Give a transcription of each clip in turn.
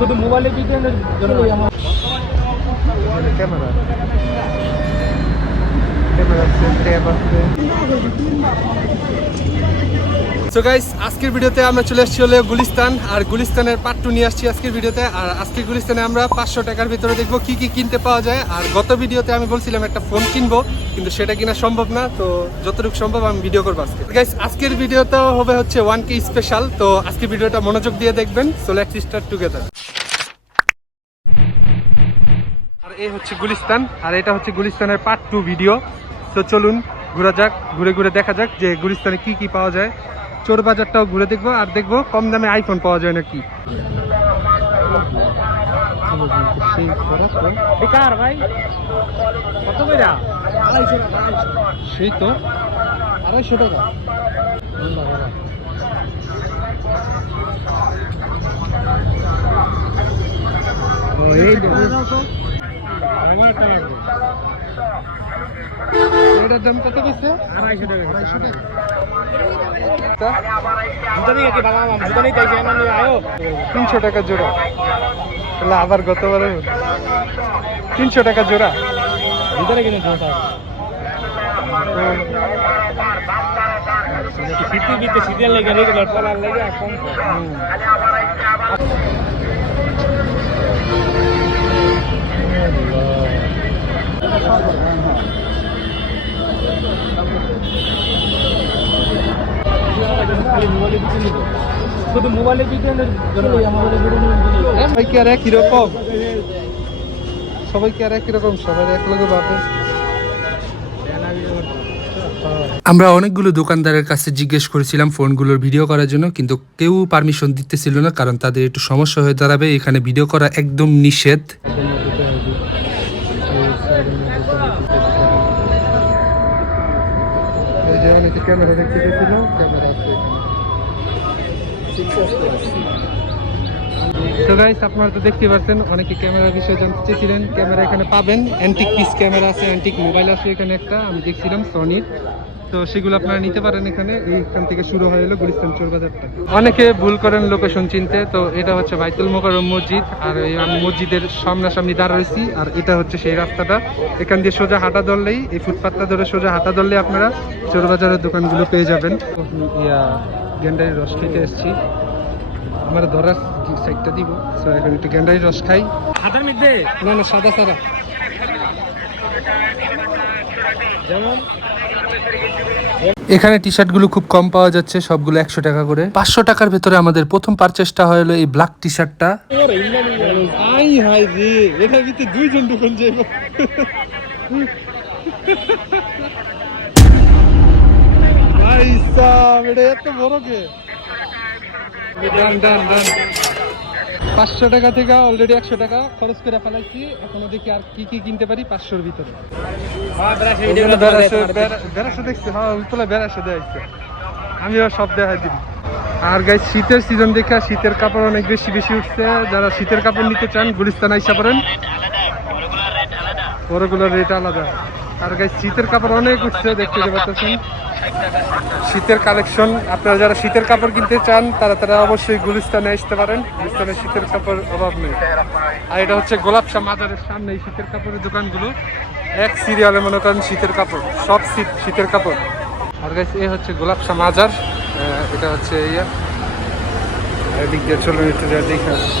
শুধু মোবাইলে ক্যামেরা। আছে সো গাইস আজকের ভিডিওতে আমরা চলে এসেছি হলে গুলিস্তান আর গুলিস্তানের পার্ট টু নিয়ে আসছি আজকের ভিডিওতে। আর আজকের গুলিস্তানে আমরা পাঁচশো টাকার ভিতরে দেখব কি কি কিনতে পাওয়া যায়। আর গত ভিডিওতে আমি বলছিলাম একটা ফোন কিনবো কিন্তু সেটা কিনা সম্ভব না তো যতটুকু সম্ভব আমি ভিডিও করব আজকে। গাইস আজকের ভিডিওটা হবে হচ্ছে ওয়ান কে স্পেশাল তো আজকের ভিডিওটা মনোযোগ দিয়ে দেখবেন সো লেটস স্টার্ট টুগেদার এই হচ্ছে গুলিস্তান আর এটা হচ্ছে গুলিস্তানের পার্ট টু ভিডিও তো চলুন ঘোরা যাক ঘুরে ঘুরে দেখা যাক যে গুলিস্তানে কি কি পাওয়া যায়। চোর বাজারটাও ঘুরে দেখব আর দেখব কম দামে আইফোন পাওয়া যায় নাকি। সেই তো আড়াইশো টাকা। এটার দাম কত আড়াইশো টাকা আড়াইশো টাকা। তিনশো টাকা জোড়া। তাহলে আবার গতবারে তিনশো টাকা জোড়া। ভিতরে কিনে জুতা শীতের ভিতরে শীতের লেগে রেগুলার পলার লেগে কম শুধু মোবাইলে সবাই কি আর একই রকম? সবাই কি আর একই রকম? সবাই এক লগে ভাবে আমরা অনেকগুলো দোকানদারের কাছে জিজ্ঞেস করেছিলাম ফোনগুলোর ভিডিও করার জন্য কিন্তু কেউ পারমিশন দিতেছিল না কারণ তাদের একটু সমস্যা হয়ে দাঁড়াবে। এখানে ভিডিও করা একদম নিষেধ। ক্যামেরা দেখতে গেছিল ক্যামেরা আছে। তো গাইস আপনারা তো দেখতে পাচ্ছেন, অনেকে ক্যামেরার বিষয়ে জানতে চেয়েছিলেন। ক্যামেরা এখানে পাবেন। অ্যান্টিক পিস ক্যামেরা আছে অ্যান্টিক মোবাইল আছে এখানে একটা। আমি দেখছিলাম সনির তো সেগুলো আপনারা নিতে পারেন এখানে। এইখান থেকে শুরু হয়ে এলো গুলিস্তান চোর অনেকে ভুল করেন লোকেশন চিনতে। তো এটা হচ্ছে বাইতুল মোকারম মসজিদ। আর এই আমি মসজিদের সামনাসামনি দাঁড়া রয়েছি। আর এটা হচ্ছে সেই রাস্তাটা। এখান দিয়ে সোজা হাঁটা ধরলেই, এই ফুটপাতটা ধরে সোজা হাঁটা ধরলেই আপনারা চোর বাজারের দোকানগুলো পেয়ে যাবেন। ইয়া। গেন্ডারির রস খেতে এসেছি। আমার ধরার সাইডটা দিব। সো এখন একটু গেন্ডারি রস খাই। হাতের মধ্যে? না না সাদা সাদা। যেমন? এখানে টি শার্টগুলো খুব কম পাওয়া যাচ্ছে সবগুলো একশো টাকা করে। পাঁচশো টাকার ভেতরে আমাদের প্রথম পারচেসটা হলো এই ব্ল্যাক টি শার্টটা দুইজন দোকান যাইব ভাই সাব এটা এত বড় কে ডান ডান ডান পাঁচশো টাকা থেকে অলরেডি একশো টাকা খরচ করে ফেলাইছি। এখনও দেখি আর কি কি কিনতে পারি পাঁচশোর ভিতরে। বেড়াশো দেখছি। হ্যাঁ উতলা বেড়াশো দেখাইছে আমিও সব দেখাই দিই আর গাই শীতের সিজন দেখে শীতের কাপড় অনেক বেশি বেশি উঠছে। যারা শীতের কাপড় নিতে চান গুলিস্তান আইসা পড়েন। ওরগুলোর রেট আলাদা। আর গাই শীতের কাপড় অনেক উঠছে দেখতে পাচ্ছেন শীতের কালেকশন আপনারা যারা শীতের কাপড় কিনতে চান তারা তারা অবশ্যই গুলিস্তানে আসতে পারেন গুলিস্তানে শীতের কাপড় অভাব নেই আর এটা হচ্ছে গোলাপ শাহ মাজারের সামনে এই শীতের কাপড়ের দোকানগুলো এক সিরিয়ালে মনে করেন শীতের কাপড় সব শীত শীতের কাপড় আর গাইস এ হচ্ছে গোলাপ শাহ মাজার এটা হচ্ছে ইয়া এদিক দিয়ে চলুন একটু যা দেখে আসি।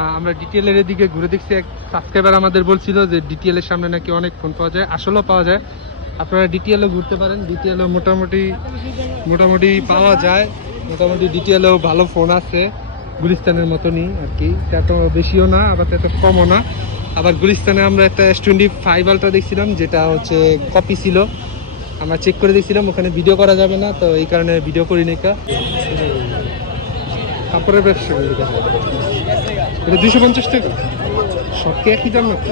আমরা ডিটিএল এর দিকে ঘুরে দেখছি, এক সাবস্ক্রাইবার আমাদের বলছিল যে ডিটিএল এর সামনে নাকি অনেক ফোন পাওয়া যায়, আসলেও পাওয়া যায়। আপনারা ডিটিএলও ঘুরতে পারেন ডিটিএলও মোটামুটি মোটামুটি পাওয়া যায়। মোটামুটি ডিটিএলও ভালো ফোন আছে, গুলিস্তানের মতনই আর কি। এত বেশিও না, আবার এত কমও না। আবার গুলিস্তানে আমরা একটা এস টোয়েন্টি ফাইভ আলট্রা দেখছিলাম, যেটা হচ্ছে কপি ছিল। আমরা চেক করে দেখছিলাম, ওখানে ভিডিও করা যাবে না, তো এই কারণে ভিডিও করি নি কা। কাপড়ের ব্যবসা। এটা পঞ্চাশ টাকা। সবকে একই দাম নাকি?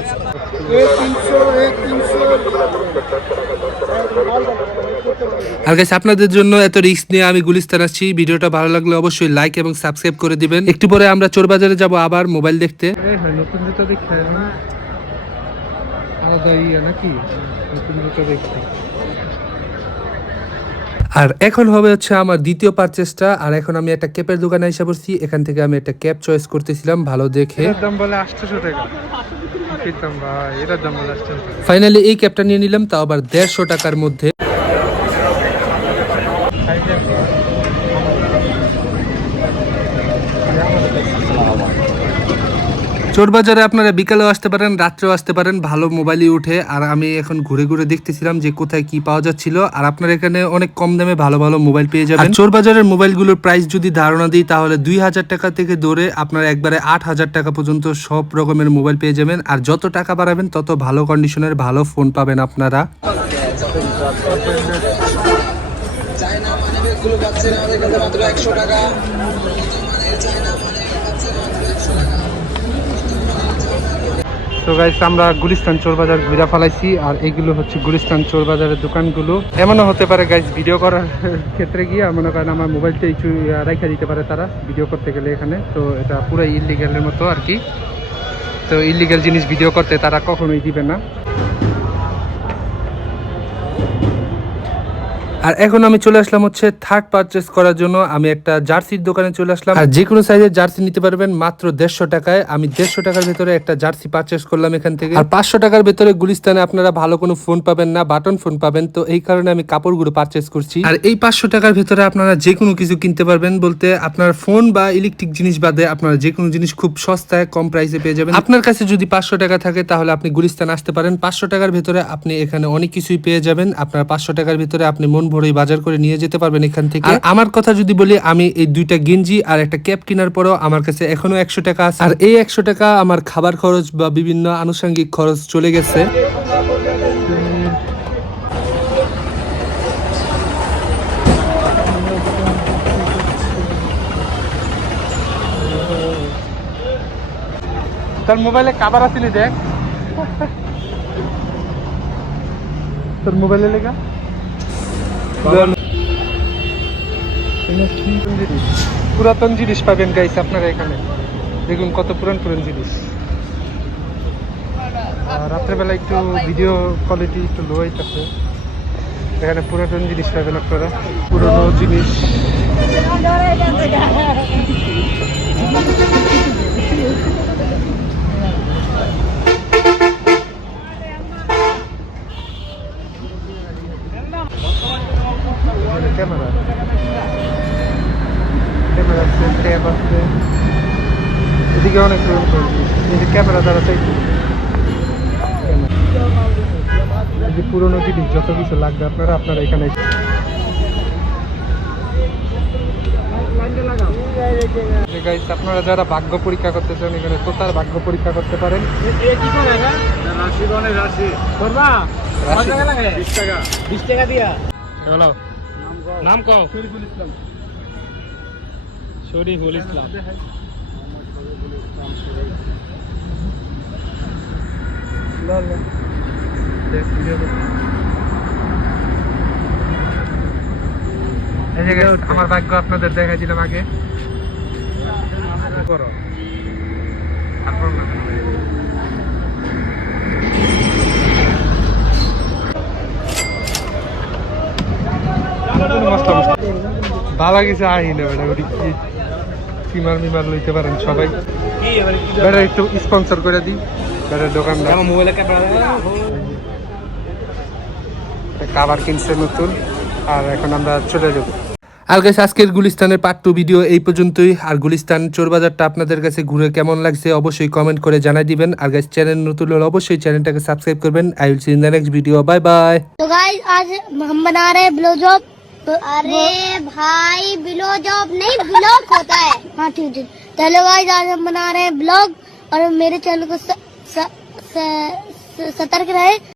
আর গাইস আপনাদের জন্য এত রিস্ক নিয়ে আমি গুলিস্তান আসছি ভিডিওটা ভালো লাগলে অবশ্যই লাইক এবং সাবস্ক্রাইব করে দিবেন। একটু পরে আমরা চোর বাজারে যাব আবার মোবাইল দেখতে। নতুন জুতো দেখতে আলাদা ইয়ে নাকি? নতুন জুতো দেখতে। আর এখন হবে হচ্ছে আমার দ্বিতীয় পারচেসটা আর এখন আমি একটা ক্যাপের দোকানে এসে পড়ছি। এখান থেকে আমি একটা ক্যাপ চয়েস করতেছিলাম ভালো দেখে। দাম বলে আটশোশো টাকা। ফাইনালি এই ক্যাপটা নিয়ে নিলাম তাও আবার দেড়শো টাকার মধ্যে। চোরবাজারে আপনারা বিকালেও আসতে পারেন রাত্রেও আসতে পারেন ভালো মোবাইলই উঠে। আর আমি এখন ঘুরে ঘুরে দেখতেছিলাম যে কোথায় কি পাওয়া যাচ্ছিল। আর আপনার এখানে অনেক কম দামে ভালো ভালো মোবাইল পেয়ে যাবেন। চোরবাজারের মোবাইলগুলোর প্রাইস যদি ধারণা দিই তাহলে দুই হাজার টাকা থেকে ধরে আপনার একবারে আট হাজার টাকা পর্যন্ত সব রকমের মোবাইল পেয়ে যাবেন। আর যত টাকা বাড়াবেন তত ভালো কন্ডিশনের ভালো ফোন পাবেন আপনারা। চায়না মানে গুলো পাচ্ছেন আমাদের কাছে মাত্র একশো টাকা। তো গাইস আমরা গুলিস্তান চোরবাজার ঘুরা ফেলাইছি, আর এইগুলো হচ্ছে গুলিস্তান চোরবাজারের দোকানগুলো। এমনও হতে পারে গাইস ভিডিও করার ক্ষেত্রে গিয়ে মনে করেন আমার মোবাইলটা একটু রেখে দিতে পারে তারা ভিডিও করতে গেলে এখানে। তো এটা পুরো ইলিগালের মতো আর কি। তো ইলিগাল জিনিস ভিডিও করতে তারা কখনোই দিবে না। আর এখন আমি চলে আসলাম হচ্ছে থার্ড পারচেস করার জন্য। আমি একটা জার্সির দোকানে চলে আসলাম। আর যে কোনো সাইজের জার্সি নিতে পারবেন মাত্র দেড়শো টাকায়। আমি দেড়শো টাকার ভেতরে একটা জার্সি পারচেস করলাম এখান থেকে। আর পাঁচশো টাকার ভেতরে গুলিস্তানে আপনারা ভালো কোনো ফোন পাবেন না বাটন ফোন পাবেন। তো এই কারণে আমি কাপড়গুলো পারচেস করছি। আর এই পাঁচশো টাকার ভেতরে আপনারা যে কোনো কিছু কিনতে পারবেন বলতে আপনার ফোন বা ইলেকট্রিক জিনিস বাদে আপনারা যে কোনো জিনিস খুব সস্তায় কম প্রাইসে পেয়ে যাবেন। আপনার কাছে যদি পাঁচশো টাকা থাকে তাহলে আপনি গুলিস্তান আসতে পারেন। পাঁচশো টাকার ভেতরে আপনি এখানে অনেক কিছুই পেয়ে যাবেন। আপনার পাঁচশো টাকার ভিতরে আপনি মন ভরেই বাজার করে নিয়ে যেতে পারবেন এখান থেকে। আর আমার কথা যদি বলি আমি এই দুইটা গেঞ্জি আর একটা ক্যাপ কেনার পরেও আমার কাছে এখনও একশো টাকা আছে। আর এই একশো টাকা আমার খাবার খরচ বা বিভিন্ন আনুষঙ্গিক খরচ চলে গেছে। তোর মোবাইলে কাবার আসিনি দেখ। তোর মোবাইলে লেখা পুরাতন জিনিস পাবেন গাইস আপনারা এখানে। দেখুন কত পুরান পুরান জিনিস। রাত্রেবেলা একটু ভিডিও কোয়ালিটি একটু লো হইতেছে। এখানে পুরাতন জিনিস পাবেন আপনারা। পুরনো জিনিস ক্যামেরা ক্যামেরা আছে ট্যাব আছে এদিকে অনেক যে ক্যামেরা দ্বারা চাই এই যে পুরনো জিনিস যত কিছু লাগবে আপনারা আপনারা এখানে আপনারা যারা ভাগ্য পরীক্ষা করতে চান এখানে তোতার ভাগ্য পরীক্ষা করতে পারেন। এ কি করে না রাশি বনে রাশি। করবা? কত টাকা লাগে? 20 টাকা। 20 টাকা দিয়া? হ্যালো। নাম কও। শরীফুল ইসলাম শরীফুল ইসলাম এই যে guys, আমার ভাগ্য আপনাদের দেখাই দিলাম আগে। ভালো কিছু আহি না বেটা ওটি কি সিমার মিমার লইতে পারেন সবাই কি এবারে কি বেটা একটু স্পন্সর করে দিই বেটার দোকানদার আমার মোবাইলে ক্যামেরা কাবার কিনছে নতুন আর এখন আমরা চলে যাব আর গাইস আজকের গুলিস্তানের পার্ট টু ভিডিও এই পর্যন্তই আর গুলিস্তান চোরবাজারটা আপনাদের কাছে ঘুরে কেমন লাগছে অবশ্যই কমেন্ট করে জানাই দিবেন আর গাইস চ্যানেল নতুন হলে অবশ্যই চ্যানেলটাকে সাবস্ক্রাইব করবেন I will see in the next video bye bye तो गाइस आज हम बना रहे हैं ब्लो जॉब तो अरे भाई बिलो जॉब नहीं ब्लॉग होता है। हाँ ठीक ठीक। चलो भाई आज हम बना रहे हैं ब्लॉग और मेरे चैनल को स, स, स, स, सतर्क रहे।